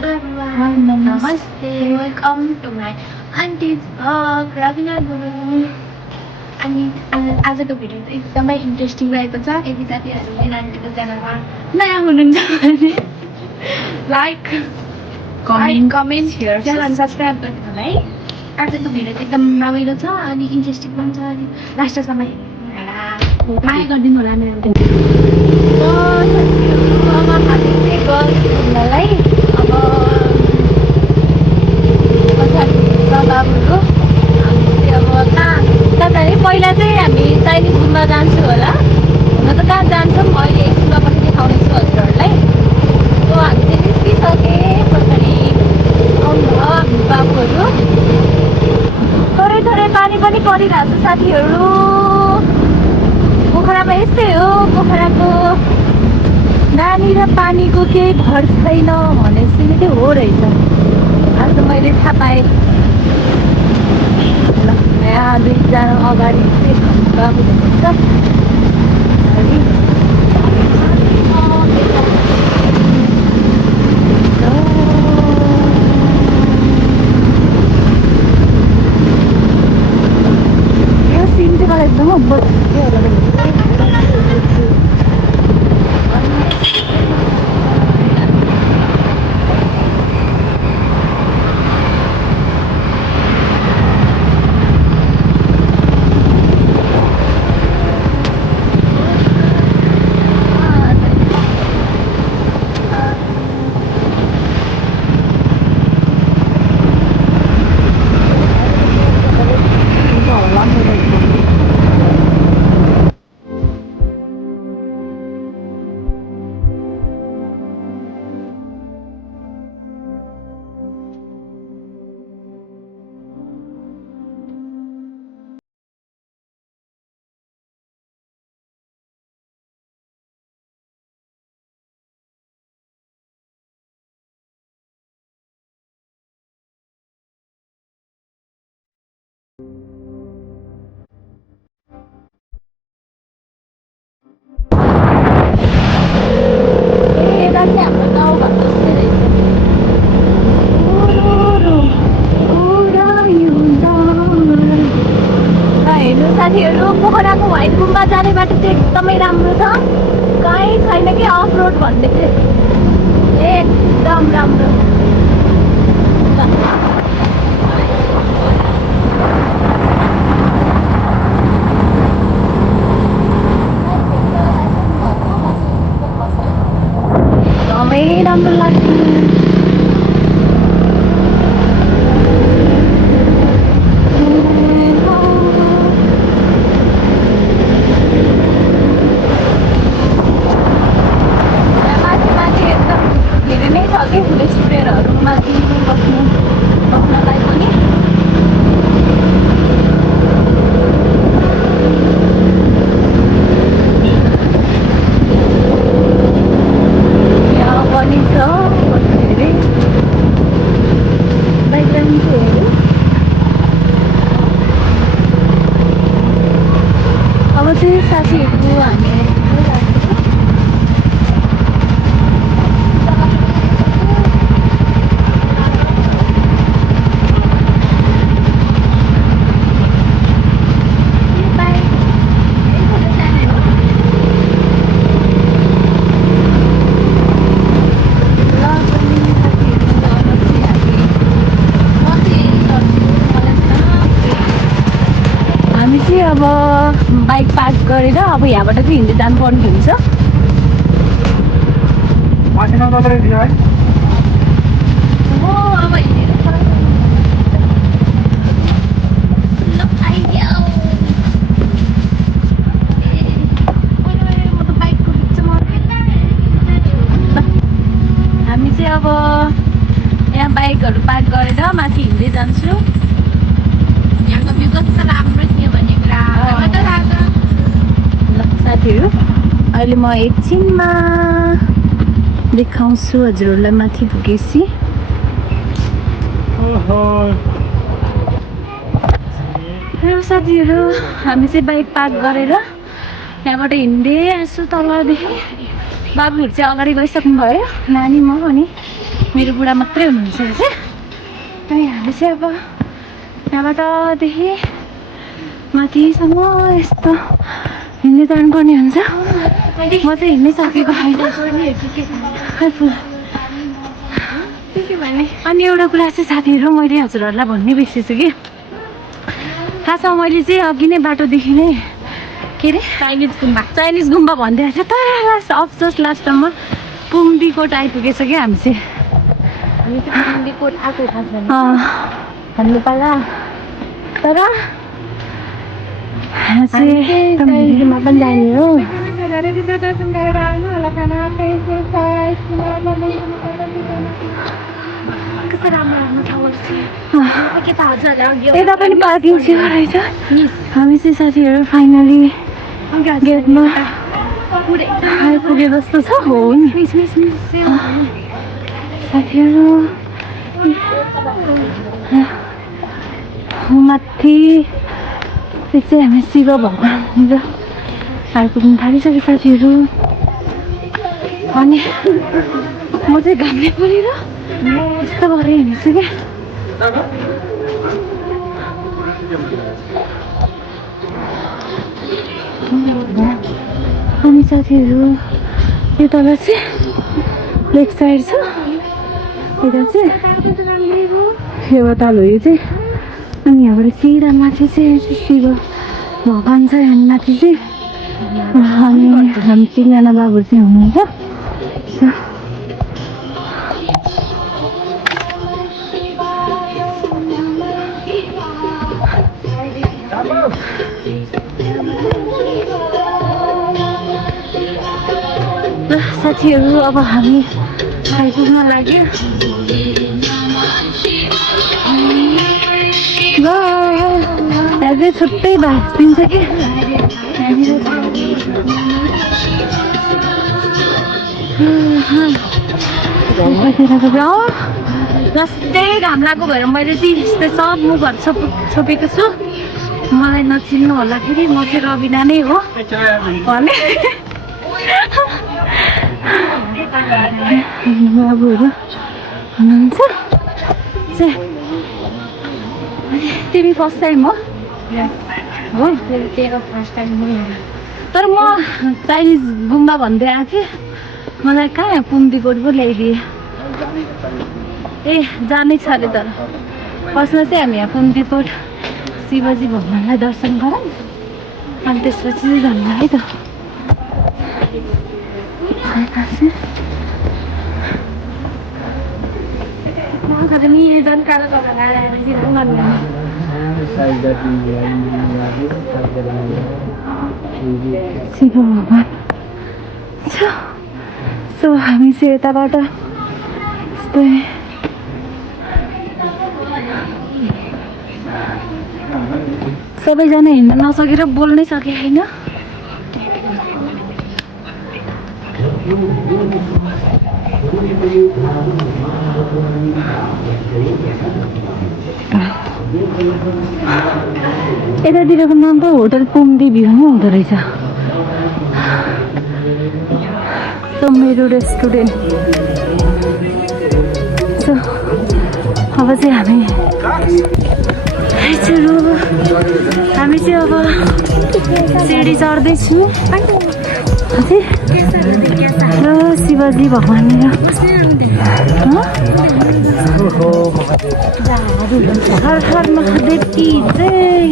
Hello everyone, Namaste. Welcome to my auntie's vlog, Ravina Guru. अनि आजको video चाहिँ एकदमै इन्ट्रेस्टिङ रहेको छ। यदि साथीहरू मेरो आन्टीको च्यानलमा नयाँ हुनुहुन्छ भने लाइक कमेन्ट च्यानल सब्सक्राइब गरिदिनु होला है। आजको भिडियो चाहिँ एकदम रमाइलो छ अनि इन्ट्रेस्टिङ पनि छ अनि लास्टसम्म माया गरिदिनु होला मेरो घुम्नलाई। अब बाबुहरू अब कहाँ पहिला चाहिँ हामी चाइनिज गुम्बा जान्छौँ होला, हुन त कहाँ जान्छौँ अहिले एकछिनमा पनि देखाउनेछु हजुरहरूलाई। सो हामी चाहिँ निस्किसकेँ, कसरी आउनुभयो हाम्रो बाबुहरू। थोरै थोरै पानी पनि परिरहेको छ साथीहरू। पोखरामा यस्तै हो, पोखराको नानी र पानीको केही भर छैन भनेपछि चाहिँ हो रहेछ। आज मैले थाहा पाएँ। ल यहाँ दुईजना अगाडि चाहिँ बाबु देख्नुहुन्छ। यो सिन चाहिँ मलाई एकदम बस्यो होला। साथीहरू पोखराको व्हाइट गुम्बा जाने बाटो चाहिँ एकदमै राम्रो छ, कहीँ छैन कि अफ रोड भन्ने चाहिँ एकदम राम्रो। एकदमै राम्रो लाग्छ। अब चाहिँ साथीहरू हामी अब बाइक पार्क गरेर अब यहाँबाट चाहिँ हिँड्दै जानुपर्ने हुन्छ। अब हामी चाहिँ अब यहाँ बाइकहरू पार्क गरेर माथि हिँड्दै जान्छु। यहाँको भ्यू कस्तो राम्रो थियो भने साथीहरू अहिले म एकछिनमा देखाउँछु हजुरहरूलाई माथि पुगेपछि। हेलो साथीहरू, हामी चाहिँ बाइक पार्क गरेर यहाँबाट हिँड्दै आएको छु तलदेखि। बाबुहरू चाहिँ अगाडि गइसक्नु भयो, नानी म अनि मेरो बुढा मात्रै हुनुहुन्छ चाहिँ अनि हामी चाहिँ अब यहाँबाटदेखि माथिसम्म यस्तो हिँड्दै जानुपर्ने हुन्छ। म चाहिँ हिँड्नै सकेको छैन। अनि एउटा कुरा चाहिँ साथीहरू मैले हजुरहरूलाई भन्ने बिर्सेछु कि खासमा मैले चाहिँ अघि नै बाटोदेखि नै के अरे चाइनिज गुम्बा भनिदिएको थियो तर लास्ट अफसोस लास्टमा पुङ्दीकोट आइपुगेछ कि हामी चाहिँ भन्नु पर्ला तर गुम्बा पनि जाने हो। यता पनि पार्किङ सेवा रहेछ। हामी चाहिँ साथीहरू फाइनली गेटमा आइपुगे जस्तो छ हो नि साथीहरू। माथि चाहिँ हामी शिव भगवान आइपुग्नु थालिसक्यो साथीहरू। अनि म चाहिँ घामले परेर यस्तो गरेर हिँड्छु क्या। अनि साथीहरू यो तल चाहिँ लेक साइड छ यता चाहिँ यो तल हो यो चाहिँ। अनि यहाँबाट सिधा माथि चाहिँ शिव भगवान छ अनि माथि चाहिँ अनि हामी तिनजना बाबुहरू चाहिँ हुनुहुन्छ। साथीहरू अब हामी आइपुग्न लाग्यो। अझै छुट्टै भाँचिदिन्छ कि जस्तै घाम लागेको भएर मैले चाहिँ यस्तै सब मुखहरू छोपेको छु। मलाई नचिन्नु होला फेरि म चाहिँ रबिना नै हो भने बाबुहरू हुनुहुन्छ। तिमी फर्स्ट टाइम हो तर म चाइनिज गुम्बा भन्दै आएको थिएँ। मलाई कहाँ पुङ्दीकोट पो ल्याइदिए। ए जानै छ अरे तर फर्स्टमा चाहिँ हामी यहाँ पुङ्दीकोट शिवजी भगवान्लाई दर्शन गरौँ अनि त्यसपछि चाहिँ जानु है त। शिव भगवान सो हामी चाहिँ यताबाट यस्तै सबैजना हिँड्न नसकेर बोल्नै सके होइन। यतातिरको नाम त होटल पुङ्दी भ्यू नै हुँदो रहेछ। मेरो रेस्टुरेन्ट सो अब चाहिँ हामी चाहिँ अब सिडी चढ्दैछु र शिवजी भगवान हर हर महादेव की जय।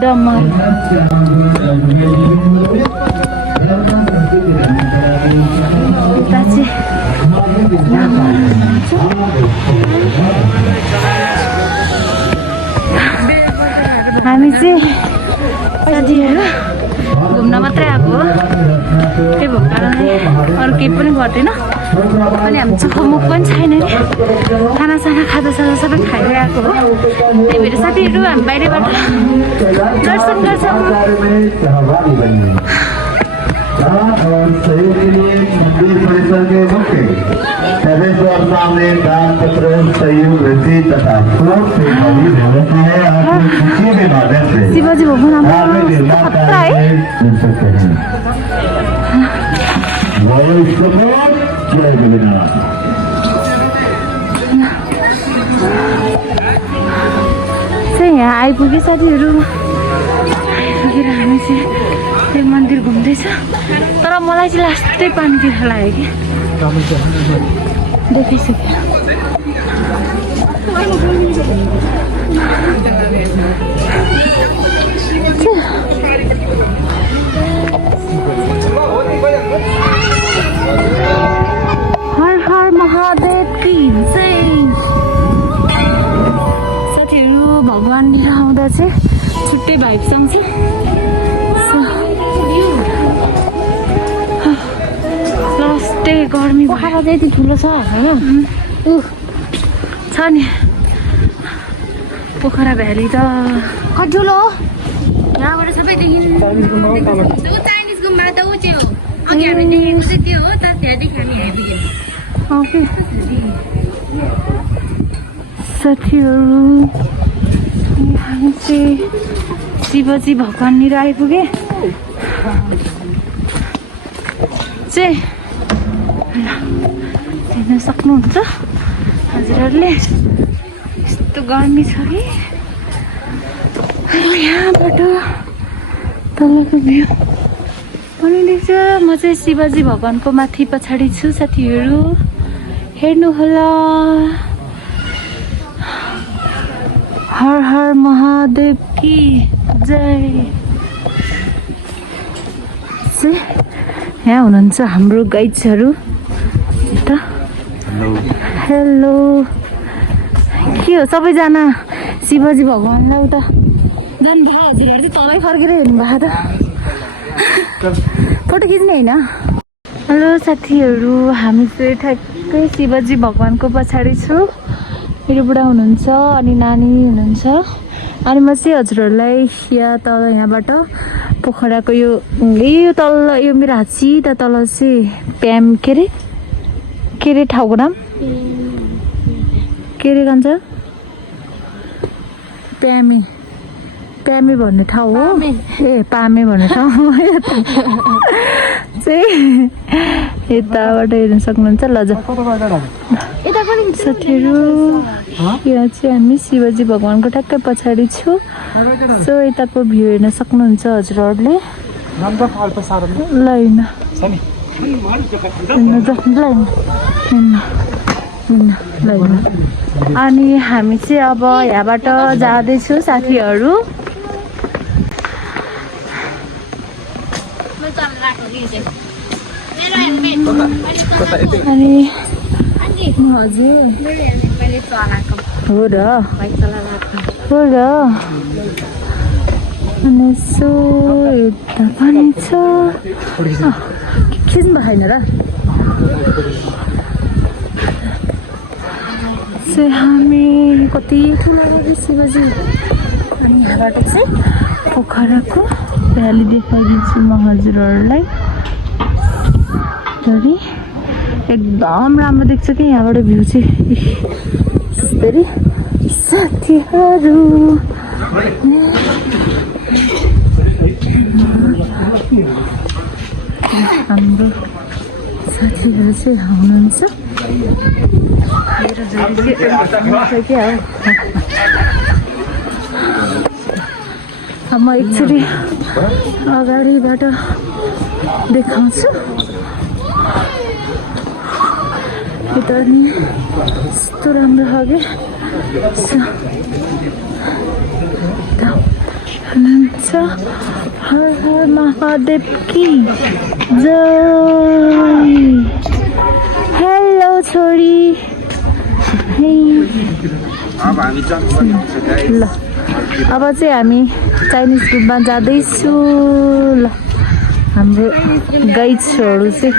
डमर हामी चाहिँ साथीहरू घुम्न मात्रै आएको हो त्यही भएको कारणले अरू केही पनि गर्दैन। अनि हामी चोखोमुख पनि छैन नि खानासाना खाजासाना सबै खाएर आएको हो। त्यही भएर साथीहरू हामी बाहिरबाट दर्शन गर्छौँ। परिसर के मुख्य प्रवेशद्वार में दान पत्र सहयोग रसीद तथा कोर्ट से बड़ी व्यवस्था है। आप किसी भी माध्यम से शिवाजी भवन धार्मिक निर्माण कार्य में जुड़ सकते हैं। रॉयल सपोर्ट जय भोलेनाथ। चाहिँ यहाँ आइपुगे साथीहरू। आइपुगेर हामी चाहिँ त्यो मन्दिर घुम्दैछ, तर मलाई चाहिँ लास्टै पानीतिर लाग्यो कि देखिसक्यो। हर हर महादेव की जय। साथीहरू भगवाननिर आउँदा चाहिँ छुट्टै भाइब आउँछ। लास्टै गर्मी पोखरा चाहिँ यति ठुलो छ होइन? छ नि पोखरा भ्याली त कति ठुलो हो? यहाँबाट सबै देखिन्छ। चाइनिज गुम्बा त ऊ चाहिँ हो, अघि हामी देखेको चाहिँ त्यो हो, तर त्यहाँदेखि हामी आइपुग्यौँ। ओके साथीहरू, हामी चाहिँ शिवजी भगवाननिर आइपुगे चाहिँ हेर्न सक्नुहुन्छ हजुरहरूले। यस्तो गर्मी छ कि यहाँबाट तलको भ्यू पनि देख्छ। म चाहिँ शिवजी भगवानको माथि पछाडि छु साथीहरू, हेर्नुहोला। हर हर महादेव की जय। यहाँ हुनुहुन्छ हाम्रो गाइड्सहरू। हेलो, के हो सबैजना शिवजी भगवानलाई उता जानुभयो? हजुरहरू चाहिँ तलै फर्केर हेर्नु भएको त फोटो खिच्ने होइन? हेलो साथीहरू, हामी चाहिँ ठ्याक्कै शिवजी भगवानको पछाडि छु। मेरो बुढा हुनुहुन्छ अनि नानी हुनुहुन्छ, अनि म चाहिँ हजुरहरूलाई यहाँ तल यहाँबाट पोखराको यो तल यो मेरो हात सिधा तल चाहिँ के अरे ठाउँको नाम के अरे भन्छ? प्यामे भन्ने ठाउँ हो। ए पामे भन्ने ठाउँ चाहिँ यताबाट हेर्न सक्नुहुन्छ। ल साथीहरू, यहाँ चाहिँ हामी शिवजी भगवानको ठ्याक्कै पछाडि छु। सो यताको भ्यू हेर्न सक्नुहुन्छ हजुरहरूले। ल अनि हामी चाहिँ अब यहाँबाट जाँदैछु साथीहरू। अनि हजुर हो र अनि सो यता पनि छ। खिच्नु भएन र? चाहिँ हामी कति ठुलो लाग्यो शिवजी। अनि यहाँबाट चाहिँ पोखराको भ्याली देखाइदिन्छु म हजुरहरूलाई। एकदम राम्रो देख्छ कि यहाँबाट भ्यू चाहिँ। साथीहरू हाम्रो साथीहरू चाहिँ हुनुहुन्छ। म एकचोटि अगाडिबाट देखाउँछु। यता नि यस्तो राम्रो खाले हुनुहुन्छ। हर हर महादेव की जय। हेलो छोरी। ल अब चाहिँ हामी चाइनिज गुम्बा जाँदैछु। ल हाम्रो गाइड्सहरू चाहिँ